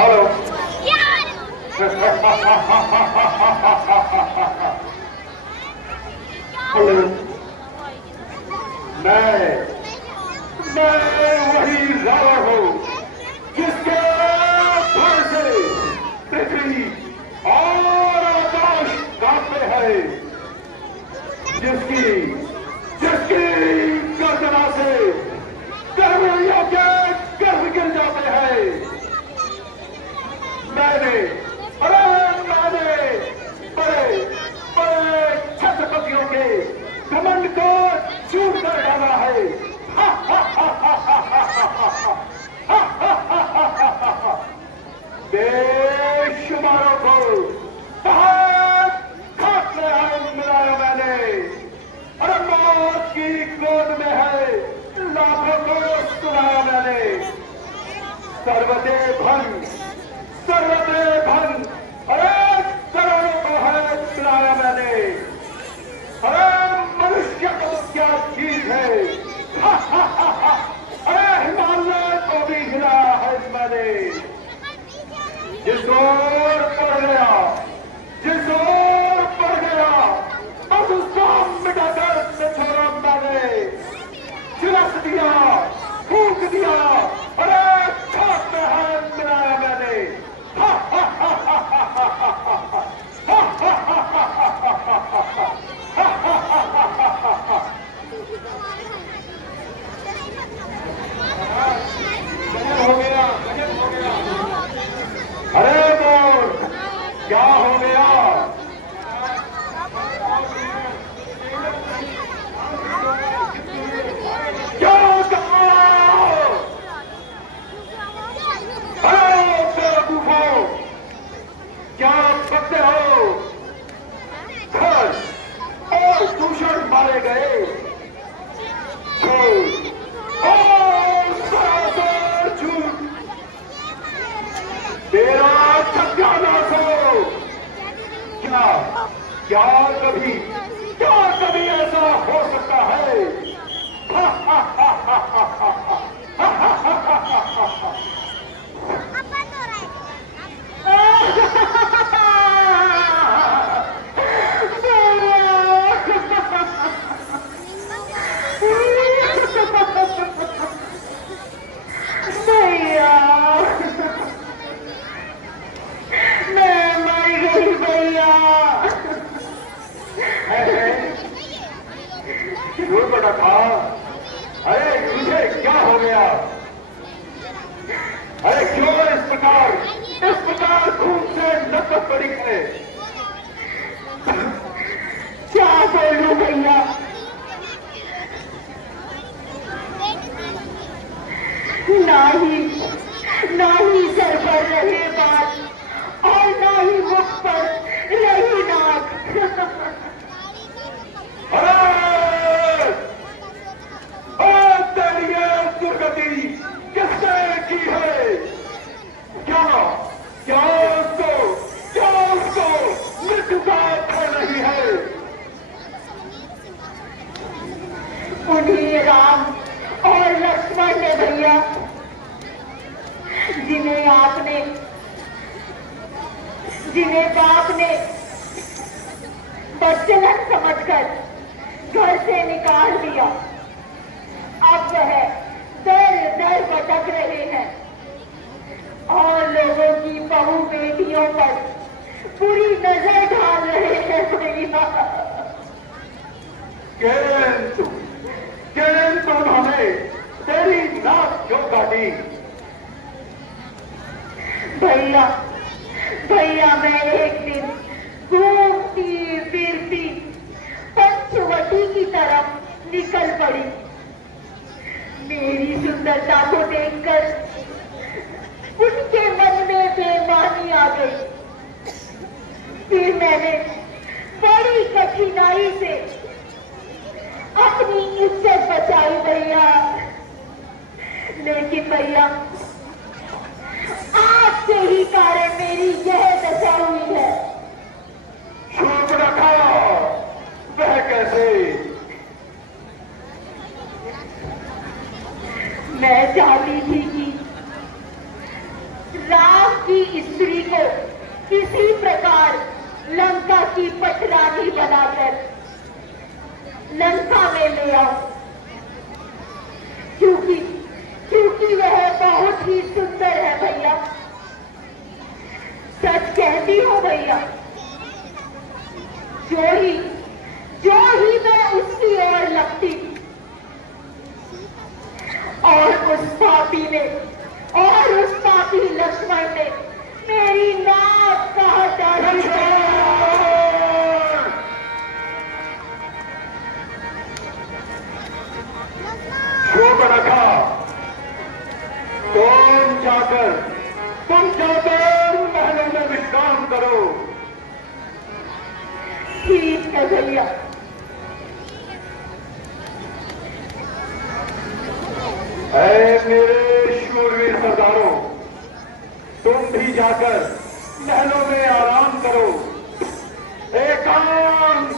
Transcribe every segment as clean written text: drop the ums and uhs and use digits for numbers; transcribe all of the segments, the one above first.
Hello. Hello. मैं वही रावण हूँ जिसके भर से पृथ्वी और आकाश कांपते हैं, जिसकी जिसकी गर्जना से गर्मियों के गर्भ गिर जाते हैं। मैंने बड़े बड़े छत्रपतियों के घमंड को चूर कर डाला है। बेशुमारों को खाक में हाथ मिलाया मैंने, और मौत की गोद में है लाखों को सुनाया मैंने। सर्वते भंग अरे करोड़ों को है सुनाया मैंने। अरे मनुष्य को क्या चीज है। अरे हिमालय को भी हिलाया है मैंने। जिस ओर पड़ गया अब उसको मिटाकर छोड़ा मैंने। झुलस दिया, फूक दिया, अरे खाक में हाथ मिलाया मैंने। हो गया। अरे बोल, क्या हो गया? क्या कहा? बेवकूफो, क्या बकते हो? खर और दूषण मारे गए। सरासर झूठ, तेरा सत्यानाश हो। क्या कभी ऐसा हो सकता है? बड़ा था। अरे तुझे क्या हो गया? अरे क्यों इस प्रकार खून से लपट पड़ी है? क्या बोलूं भैया? ना ही सर पर रहे बात और ना ही मुख पर रही नाक। दुर्गति किसने की है? क्या उसको मृत्यु का भय नहीं है? उन्हीं राम और लक्ष्मण ने भैया, जिन्हें बाप ने बच्चलन समझकर घर से निकाल दिया, अब वह दर दर भटक रहे हैं और लोगों की बहू बेटियों पर बुरी नजर डाल रहे हैं भैया। किंतु उन्होंने तेरी नाक क्यों काटी? भैया मैं एक दिन घूमती फिरती पंचवटी की तरफ निकल पड़ी। मेरी सुंदरता को देखकर उनके मन में बेईमानी आ गई। फिर मैंने बड़ी कठिनाई से अपनी इज्जत बचाई भैया। लेकिन भैया आज से ही कारण मेरी यह दशा हुई है। चुप रखा, वह कैसे? मैं चाहती थी कि राम की स्त्री को किसी प्रकार लंका की पटरानी बनाकर लंका में ले आओ, क्योंकि वह बहुत ही सुंदर है भैया। सच कहती हूँ भैया, जो ही मैं उसकी ओर लगती और उस पापी लक्ष्मण ने मेरी नाक काट डाली। रखा तुम जाकर महलों में विश्राम करो। ठीक है भैया। ऐ मेरे शूरवीर सरदारों, तुम भी जाकर महलों में आराम करो। एकांत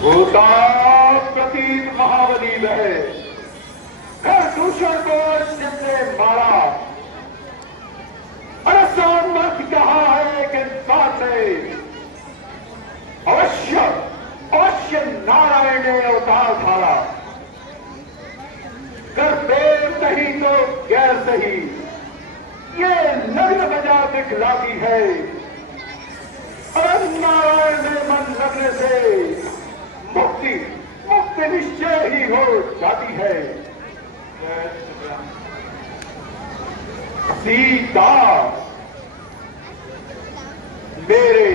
भूता प्रतीत महाबली रहे, फिर दूषण को जिसने मारा। अरे सामर्थ कहा है एक इंसान ने, अवश्य नारायण ने अवतार धारा। कर देव नहीं तो गैर सही, ये लग्न बजा दिखलाती है। अरे नारायण में मन लगने से मुक्ति निश्चय ही हो जाती है। सीता मेरे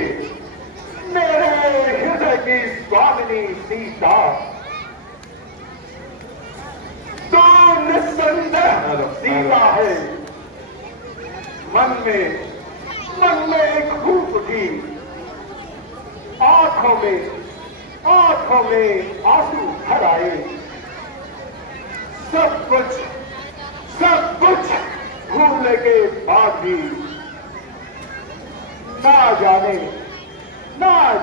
हृदय की स्वामिनी सीता, तो निस्संदेह सीता है। मन में एक भूख उठी, आंखों में आंसू भर आए। सब कुछ भूलने के बाद भी ना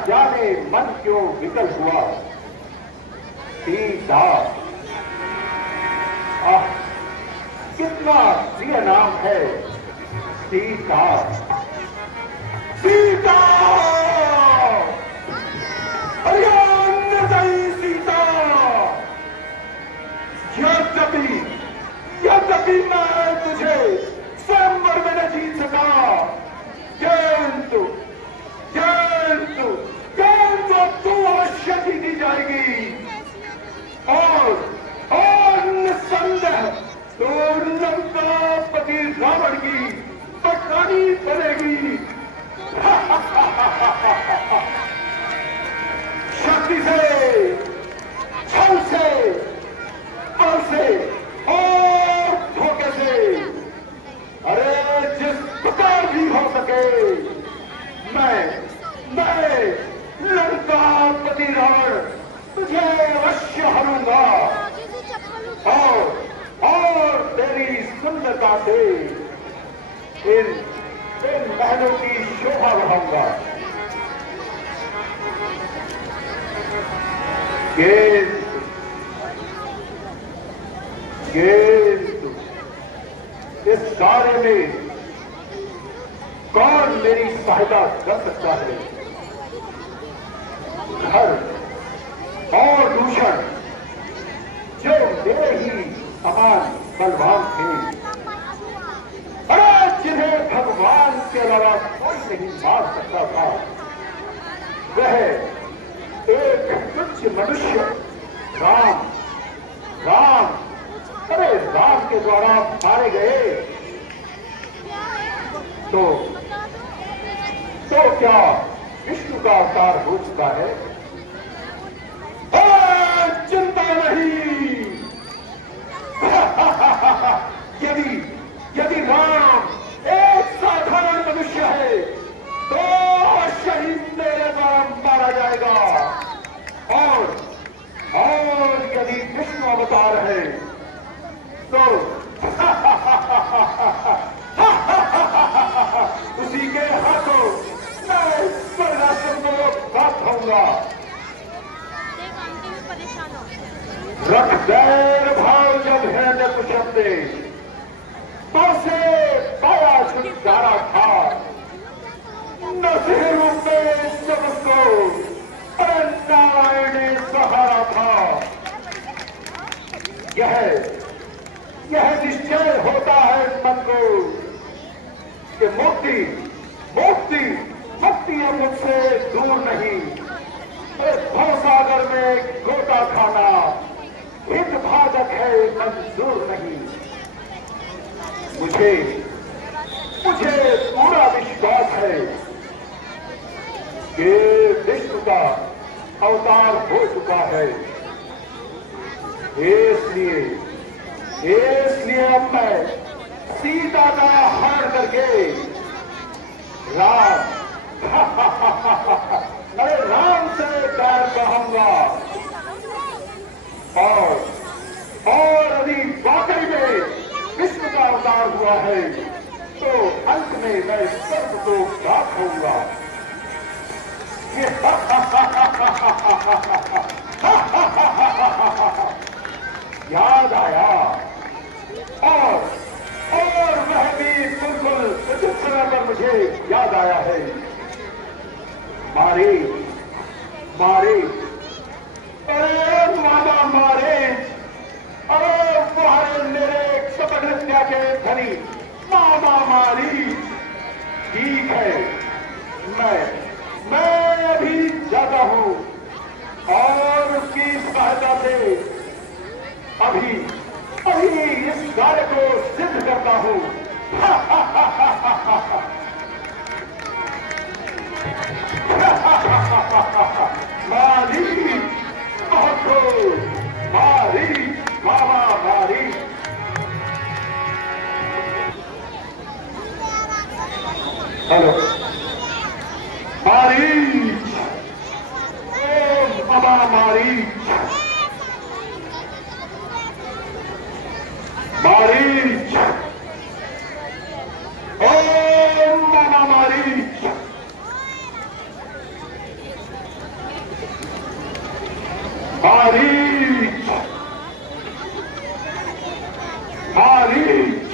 जाने मन क्यों विकल हुआ। सीता, कितना प्रिय नाम है सीता। सीता यद्यपि मैं तुझे स्वयंवर में न जीत सका, किंतु तू अवश्य जीती जाएगी। और निस्संदेह तो लंकापति रावण की पटरानी बनेगी। शक्ति से, छल से, बल से और धोखे से, अरे जिस प्रकार भी हो सके मैं लंकापति रावण तुझे अवश्य हरूंगा। और तेरी सुंदरता से इन महलों की शोभा बढ़ाऊंगा। किंतु इस कार्य में कौन मेरी सहायता कर सकता है? घर और दूषण जो मेरे ही समान बलवान थे, अरे जिन्हें भगवान के अलावा कोई नहीं मार सकता था, वह एक तुच्छ मनुष्य राम के द्वारा मारे गए। तो क्या विष्णु का अवतार हो चुका है? चिंता नहीं। यदि राम एक साधारण मनुष्य है तो अवश्य ही मेरे द्वारा मारा जाएगा। और यदि विष्णु अवतार अवतार है तो उसी के हाथों मैं स्वर्गाश्रम को प्राप्त होऊंगा। रख दैर भाव जब है कुशब्दे तो से पाया छुटकारा था नसीह रूप में जब उसको नारायण ने सहारा था। यह निश्चय होता है मन को कि मुक्ति मुक्ति मुक्ति अब मुझसे दूर नहीं। भवसागर में गोता खाना हित भाजक है मंजूर नहीं। मुझे पूरा विश्वास है कि विष्णु का अवतार हो चुका है। इसलिए अब मैं सीता का हरण करके राम से प्यार कहूंगा और यदि वाकई में विष्णु का अवतार हुआ है तो अंत में मैं स्वर्ग को प्राप्त होऊंगा। याद आया और वह भी बिल्कुल उचित समय पर मुझे याद आया है। मारे अरे मामा मारे, अरे तुम्हारे मेरे सपन हत्या के धनी मामा मारी। ठीक है, मैं अभी जाता हूं और उसकी सहायता से अभी इस कार्य को सिद्ध करता हूं। मारी मारी मामा मारी। हेलो मारी, मामा मारी मारीच, ओम मामा मारीच। मारीच मारीच,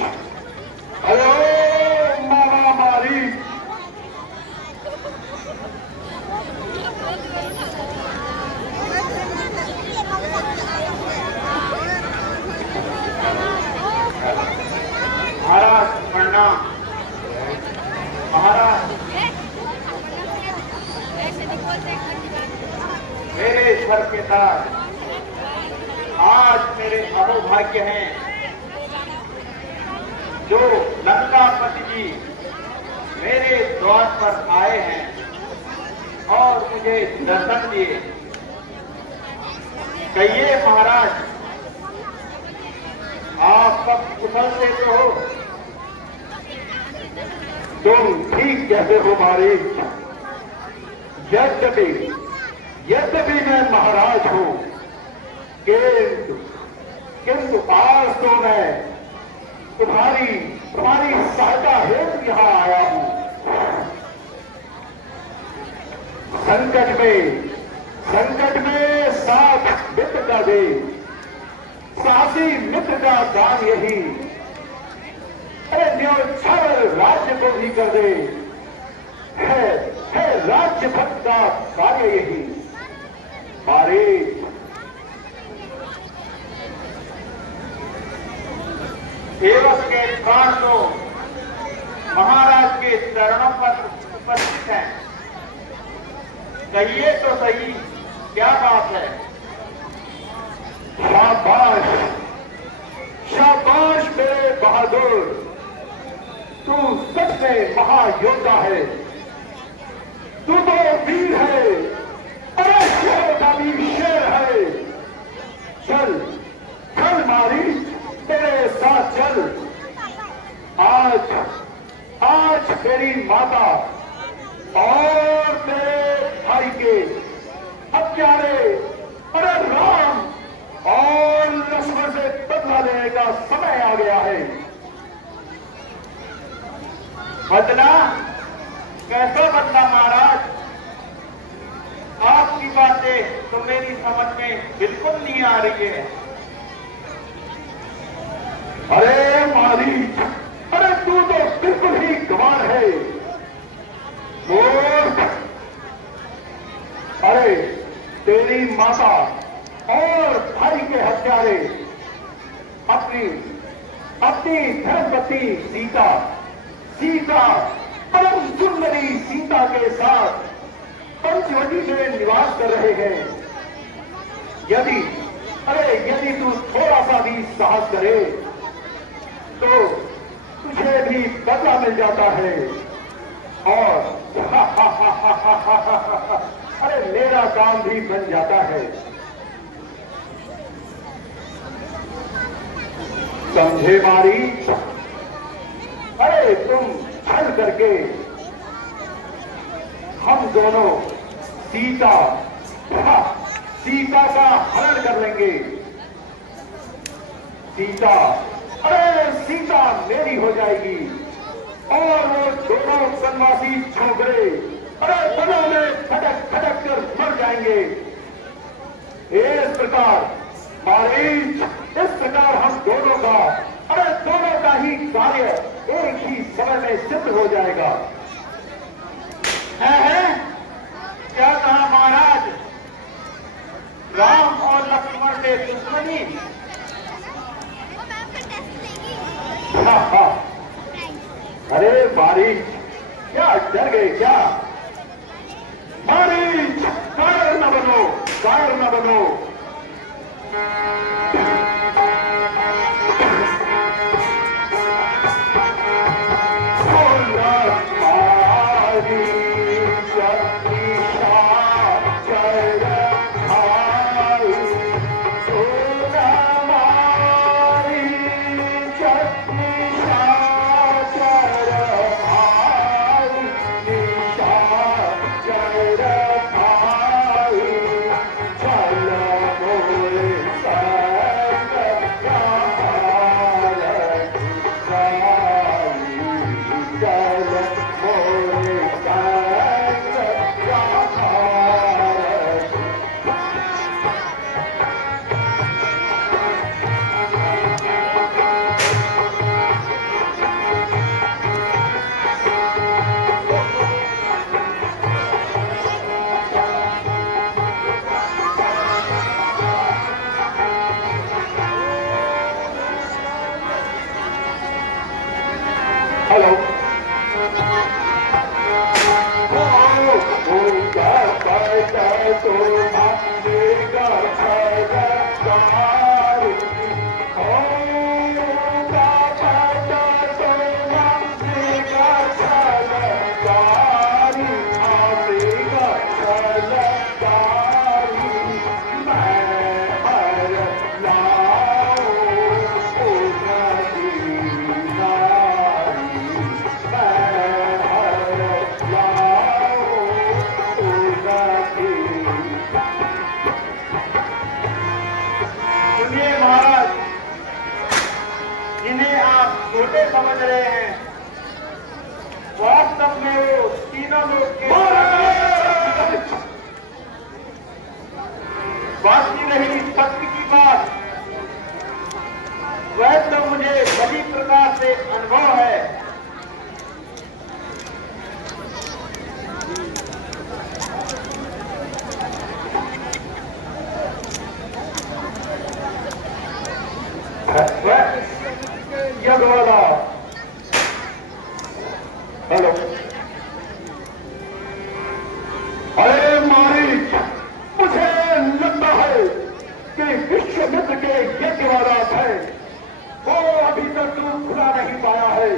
अरे ओम मामा मारीच। महाराज प्रणाम। महाराज मेरे स्वर के साथ आज मेरे अहोभाग्य हैं जो लंकापति जी मेरे द्वार पर आए हैं और मुझे दर्शन दिए। कहिए महाराज, आप सब कुशल से तो हो? तुम ठीक कहते हो मारी। यद्यपि मैं महाराज हूं किंतु आज तो मैं तुम्हारी सहायता हेतु यहां आया हूं। संकट में साथ मित्र का दे, साहसी मित्र का दान यही। अरे न्योछावर राज्य को भी कर दे, है राज्य भक्त का कार्य यही। मारे सेवक के प्राण तो महाराज के चरणों पर उपस्थित हैं। कहिए तो सही, क्या बात है? शाबाश शाबाश मेरे बहादुर, तू सच में महायोद्धा है। तू तो वीर है, अरे शेर का भी शेर है। चल चल मारी, तेरे साथ चल। आज तेरी माता और तेरे भाई के हत्यारे अरे राम और लक्ष्मण बदला? कैसा बदला महाराज? आपकी बातें तो मेरी समझ में बिल्कुल नहीं आ रही है। अरे मारी, अरे तू तो बिल्कुल ही गंवार है। मूर्ख! अरे तेरी माता और भाई के हत्यारे अपनी धर्मपति सीता परम सुंदरी सीता के साथ पंचवटी में निवास कर रहे हैं। यदि तू थोड़ा सा भी साहस करे तो तुझे भी बदला मिल जाता है और अरे मेरा काम भी बन जाता है। समझे मारी? अरे तुम छल करके हम दोनों सीता का हरण कर लेंगे। सीता मेरी हो जाएगी और वो दोनों वनवासी छोकरे वनों में खटक खटक कर मर जाएंगे। इस प्रकार हम दोनों का ही कार्य एक ही समय में सिद्ध हो जाएगा। है? क्या कहा महाराज? राम और लक्ष्मण से दुश्मनी? अरे बारिश, क्या डर गए क्या? बारिश, कायर न बनो। हेलो। समझ रहे हैं, वास्तव में वो तीनों लोग के बात की नहीं, सत्य की बात। वह तो मुझे बड़ी प्रकार से अनुभव है। हेलो। अरे मारीच, मुझे लगता है कि विश्वामित्र के यज्ञ वाला है वो अभी तक तू खुला नहीं पाया है।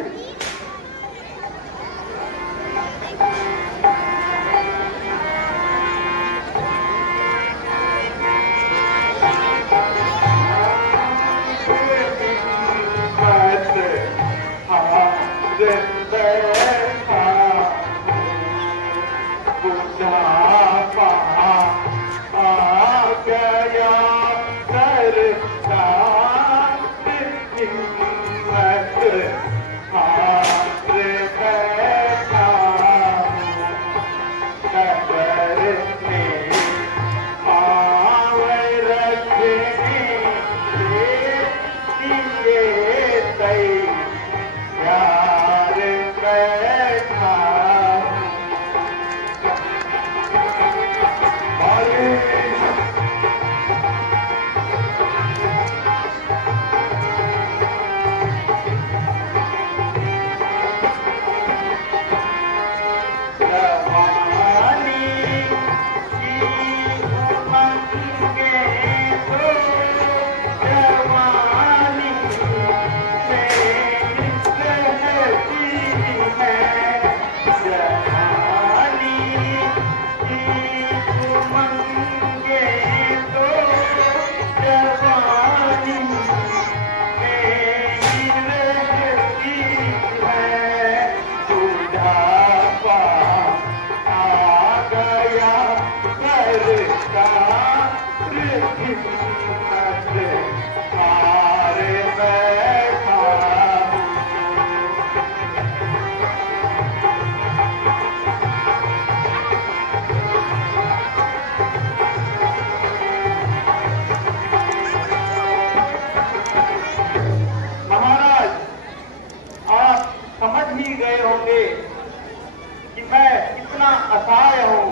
असहाय हूँ,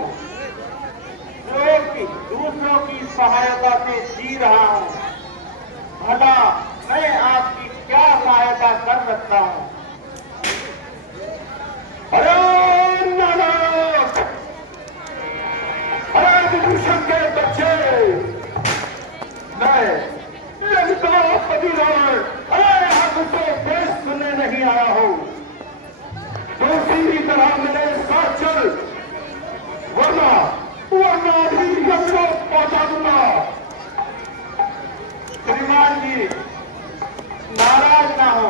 जो कि दूसरों की सहायता से जी रहा हूँ, भला मैं आपकी क्या सहायता कर सकता हूँ? अरे नालायक! अरे विभूषण के बच्चे! मैं लंका पति रावण, अरे यहाँ मुझसे देश सुनने नहीं आया हूँ। तो सीधी तरह मेरे साथ चल, वरना भी यमलोक पहुंचा दूंगा। श्रीमान जी, नाराज ना हो,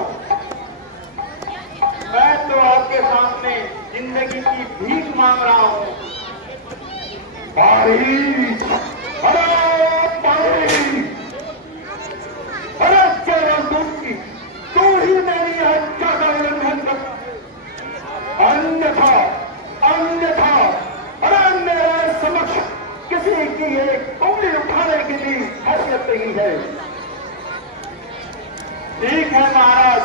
मैं तो आपके सामने जिंदगी की भीख मांग रहा हूँ। पारी! अरे पारी! अरे केवल तू ही मेरी हत्या का उल्लंघन कर, अन्यथा अरे मेरे समक्ष किसी की एक उंगली उठाने की भी हैसियत नहीं है। ठीक है महाराज,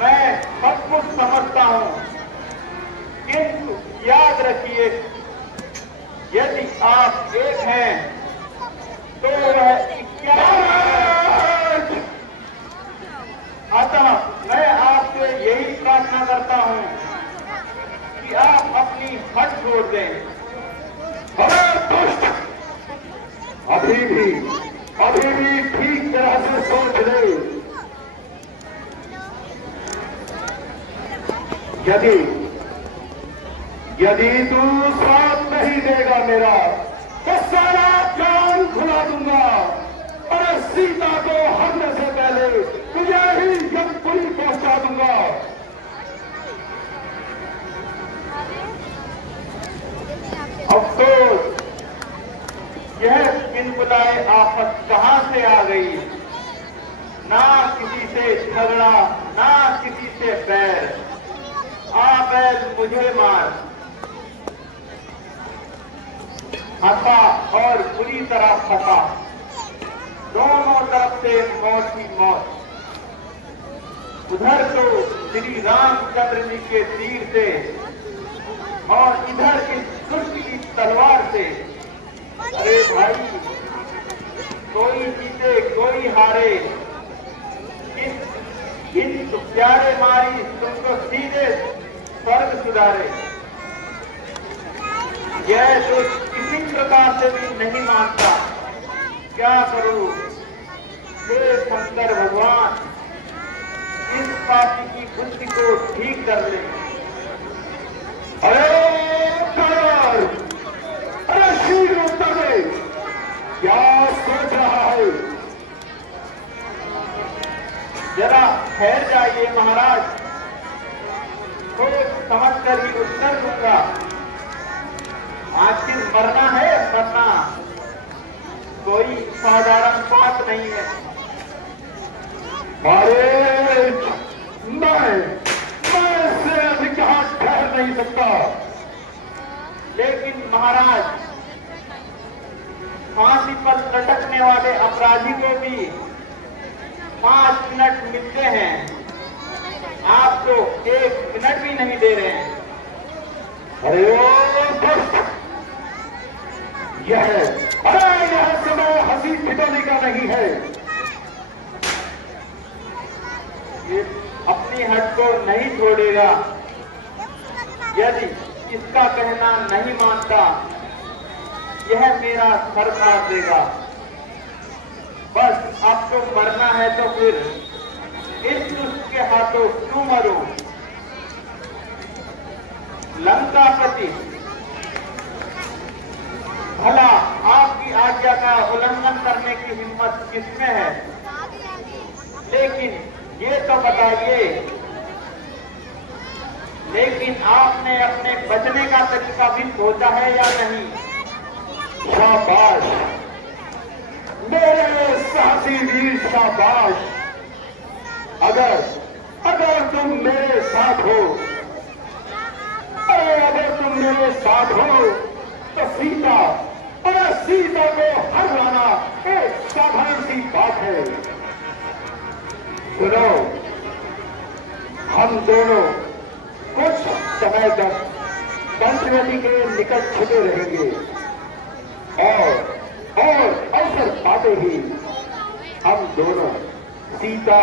मैं सब कुछ समझता हूँ, किंतु याद रखिए, यदि आप एक हैं तो वह 11। अतः मैं आपसे यही प्रार्थना करता हूँ कि आप अपनी हट छोड़ दें। अरे दुष्ट! अभी भी ठीक तरह से सोच ले। यदि तू साथ नहीं देगा मेरा, तो सारा कान खुला दूंगा और सीता को हरने से पहले तुझे ही यमपुरी पहुंचा दूंगा। अफसोस, यह बिनबुलाए आफत कहां से आ गई। ना किसी से झगड़ा, ना किसी से बैर, आ बैल मुझे मार। हंसा और बुरी तरह फंसा, दोनों तरफ से मौत ही मौत। उधर तो श्री रामचंद्र जी के तीर से और इधर इस दुष्ट की तलवार से। अरे भाई, कोई जीते कोई हारे, इन प्यारे मारी तुमको सीधे स्वर्ग सुधारे। यह तो किसी प्रकार से भी नहीं मानता, क्या करूं? हे शंकर भगवान, इस पापी की बुद्धि को ठीक कर ले। अरे शीघ्र उत्तर दे, क्या सोच रहा है? जरा ठहर जाइए महाराज, सोच समझ कर ही उत्तर दूंगा। आखिर मरना है, मरना कोई साधारण बात नहीं है। मैं इससे अधिक यहाँ ठहर नहीं सकता। लेकिन महाराज, फांसी पर लटकने वाले अपराधी को भी 5 मिनट मिलते हैं, आप तो 1 मिनट भी नहीं दे रहे हैं। अरे यह समय हंसी ठिठोली का नहीं है। ये अपनी हट को नहीं छोड़ेगा। यदि इसका कहना नहीं मानता, यह मेरा सर काट देगा। बस अब तो मरना है तो फिर इस दुष्ट के हाथों क्यों मरूं? लंकापति, भला आपकी आज्ञा का उल्लंघन करने की हिम्मत किसमें है? लेकिन ये तो बताइए, लेकिन आपने अपने बचने का तरीका भी सोचा है या नहीं? शाबाश मेरे साहसी वीर, शाबाश। अगर तुम मेरे साथ हो, तो सीता को हर लाना एक साधारण सी बात है। सुनो, हम दोनों कुछ समय तक पंचवटी के निकट छिपे रहेंगे और अवसर पाते ही हम दोनों सीता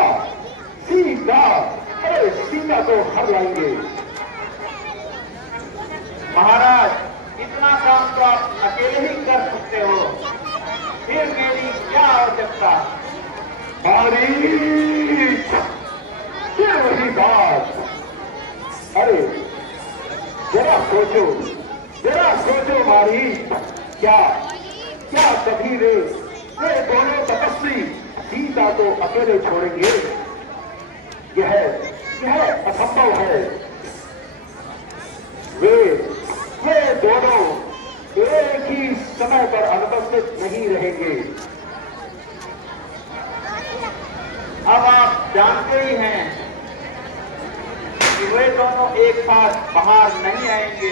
को हर लाएंगे। महाराज इतना काम तो आप अकेले ही कर सकते हो, फिर मेरी क्या आवश्यकता। मारीच, ये वही बात। अरे जरा सोचो मारीच, क्या कभी वे दोनों तपस्वी सीता को अकेले छोड़ेंगे? यह असंभव है। वे दोनों एक ही समय पर अनुपस्थित नहीं रहेंगे। अब आप जानते ही हैं कि वे दोनों एक साथ बाहर नहीं आएंगे,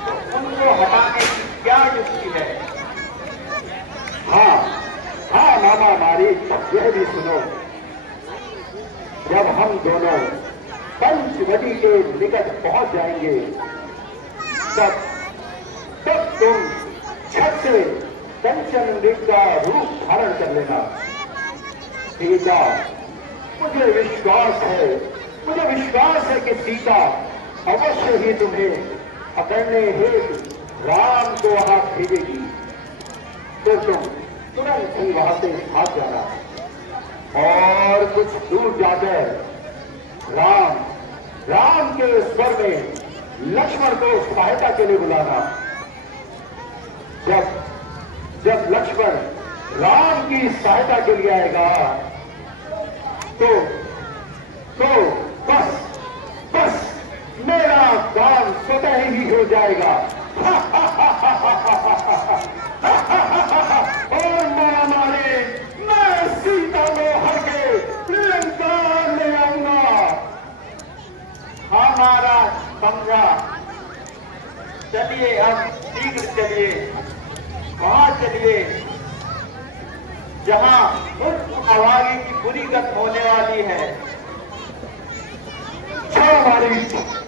तो उनको हटाने की क्या युक्ति है? हाँ मामा मारीच, यह भी सुनो। जब हम दोनों पंचवटी के निकट पहुंच जाएंगे, तब तुम छत से कंचन मृग का रूप धारण कर लेना। सीता, मुझे विश्वास है कि सीता अवश्य ही तुम्हें पकड़ने हेतु राम को वहां भेजेगी। तो तुम तुरंत ही वहां से भाग जाना और कुछ दूर जाकर राम के स्वर में लक्ष्मण को सहायता के लिए बुलाना। जब लक्ष्मण राम की सहायता के लिए आएगा, तो बस मेरा काम स्वतः ही हो जाएगा। और मारे मैं सीता को हर के लंका ले आऊंगा। हाँ महाराज, समझा। चलिए अब शीघ्र चलिए, वहां चलिए जहां उस अभागी की बुरी गत होने वाली है। चलो मारी।